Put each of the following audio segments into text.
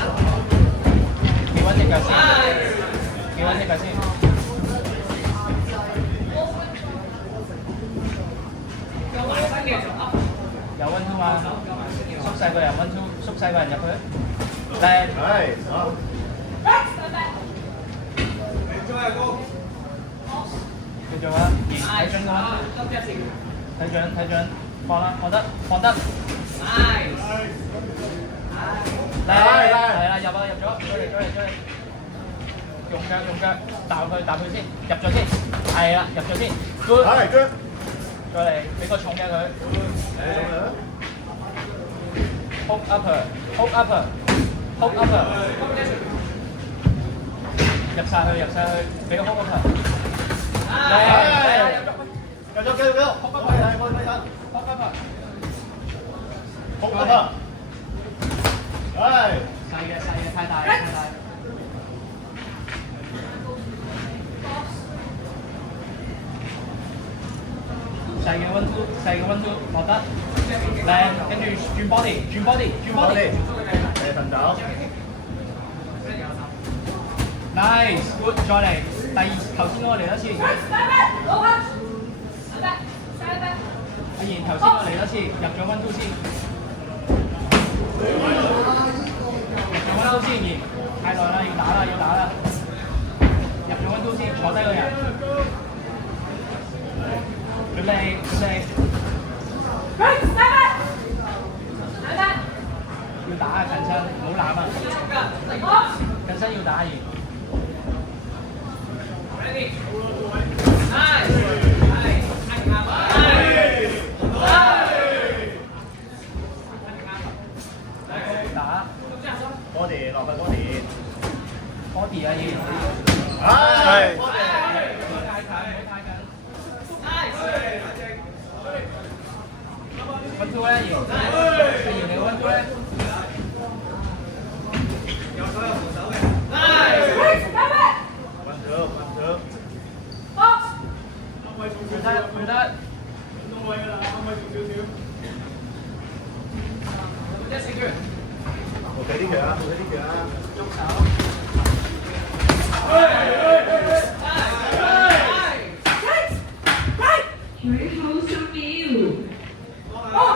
企穩隻腳先，企穩隻腳先。有溫度嘛？縮細個人溫度，縮細個人入去。靚。係。好。繼續啊！睇準個溫度。睇準，放啦，放得。嚟，係啦，入咗，追嚟。用腳，搭佢先，入咗先，係啦，入咗先 ，good， 係 good， 再嚟，俾個重嘅佢 ，hook upper， 入晒去，俾個 hook upper， 嚟，繼續 ，hook upper， 係，細嘅，太大。細嘅溫度落得靚，跟住轉 body， 瞓走 ，nice good， 再嚟，頭先嗰個嚟多次，阿賢頭先嗰個嚟多次，入咗溫度先，賢，太耐啦，要打啦，入咗溫度先，坐低個人。準備，要打啊！近身，唔好攬啊！近身要打完。打。body 落去 body 啊要。係。溫度咧，你溫度咧，有手有扶手嘅，溫度，唔得，到位㗎啦，可唔可以做少少？一四拳，我俾啲腳啊，捉手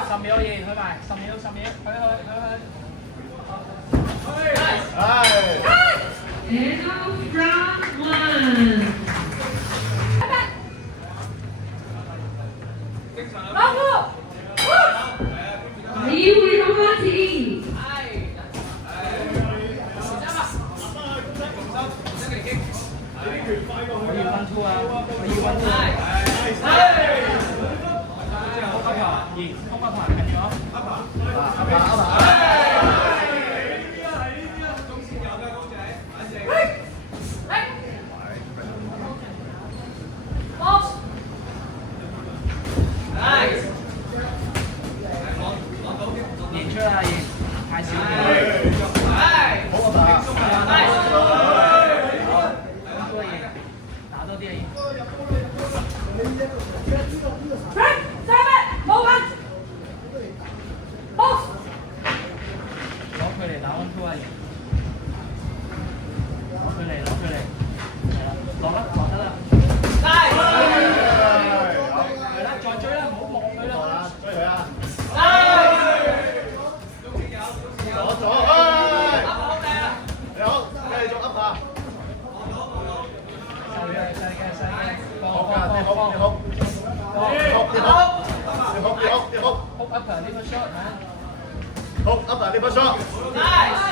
，10秒嘢，去埋10秒，End of round one. 你會咁開始？我要溫度啊！近咗。延出啦，太少嘅。好啊，多嘢，打多啲嘢。攞佢嚟打溫度啊！攞佢嚟，係啦，落得啦。係啦，再追啦，唔好望佢啦。追佢啊！攞咗，你好，繼續 up 下。細嘅，放。Hook up 呢個 shot 啊 ！Hook up 呢個 shot。Nice。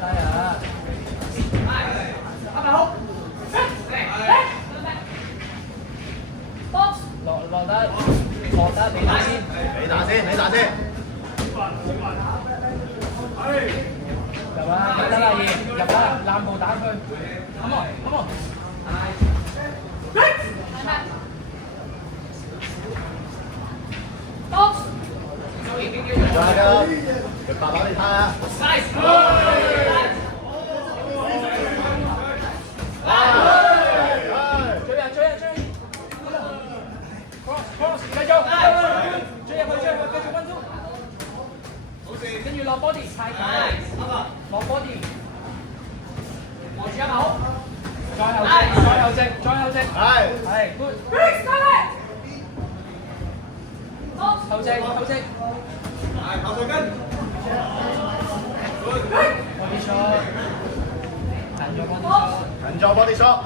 得啊！落得，你打先。入啦，得啦，入啦，攬步打佢。Come on。佢白攞你睇啊！追人！cross， 繼續，追入去，繼續溫足。跟住落 body 太緊，落 body， 望住一口，再後直，再後直，再後直，係 good， 後直後直，後腿跟。body shot， 近咗 body shot。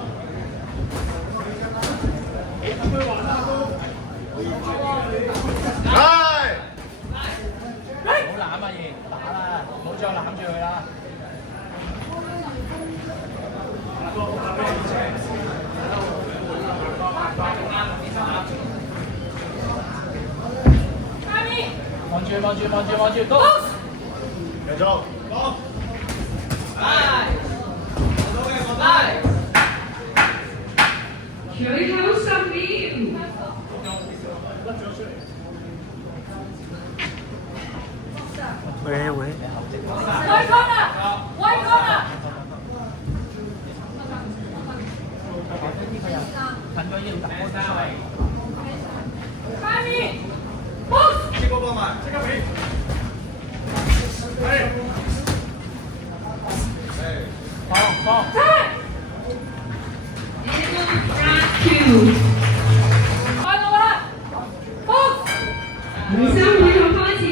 唔好攬啊！贏打啦，唔好再攬住佢啦。望住望住望住望住，高！繼續，高！來！最後10秒。喂喂，威哥啊！威哥啊！近咗要打波出嚟。快啲！即刻幫埋，即刻俾。放。快到啦！第3回合開始。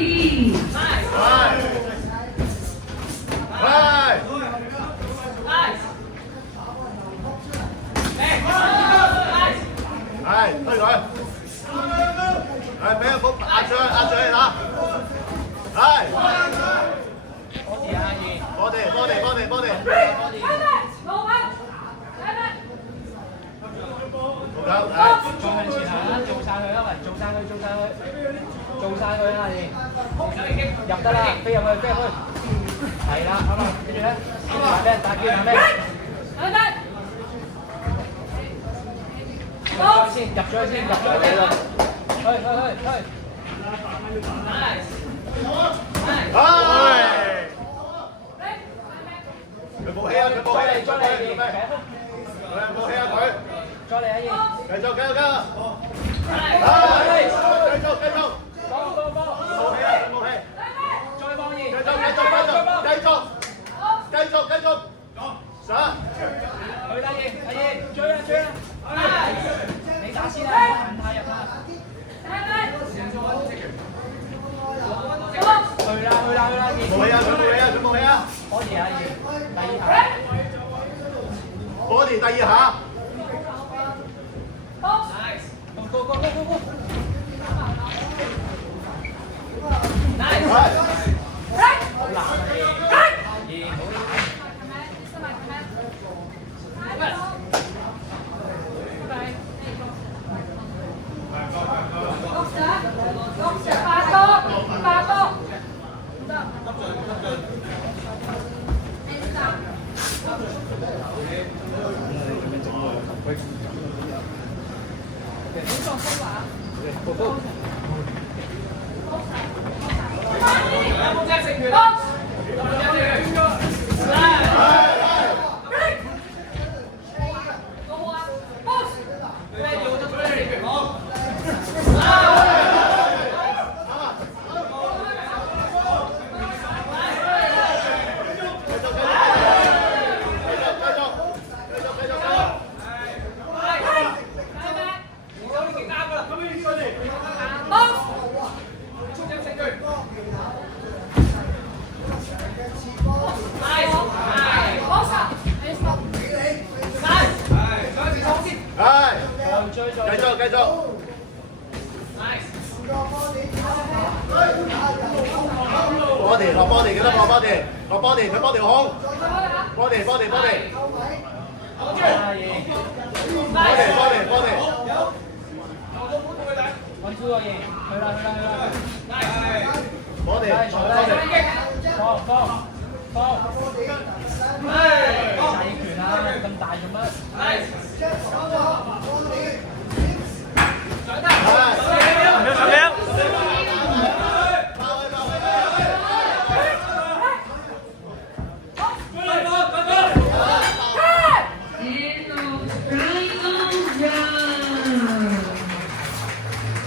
推佢，俾個波壓住佢打，body 啊，贏。body，再向前行啦，做晒佢啦，喂，做晒佢啦，你入得啦，飛入去，係啦，啱啊，跟住咧，打機打咩？入咗去先，去。佢冇氣啊！再嚟，冇氣啊！佢。再嚟啊！繼續，繼續，冇氣，再幫二，繼續，上，去啦，贏，追啦，你打先啦，慢下入啦，去啦，佢冇氣啊！可以啊，第二下。body 第2下。Go！ Nice！ 好難啊你，贏好難。繼續。body 落 body 記得落 body， 落 body 佢 body 好，body。揾出個贏，去啦！body， 放，大翼拳啊，咁大做乜？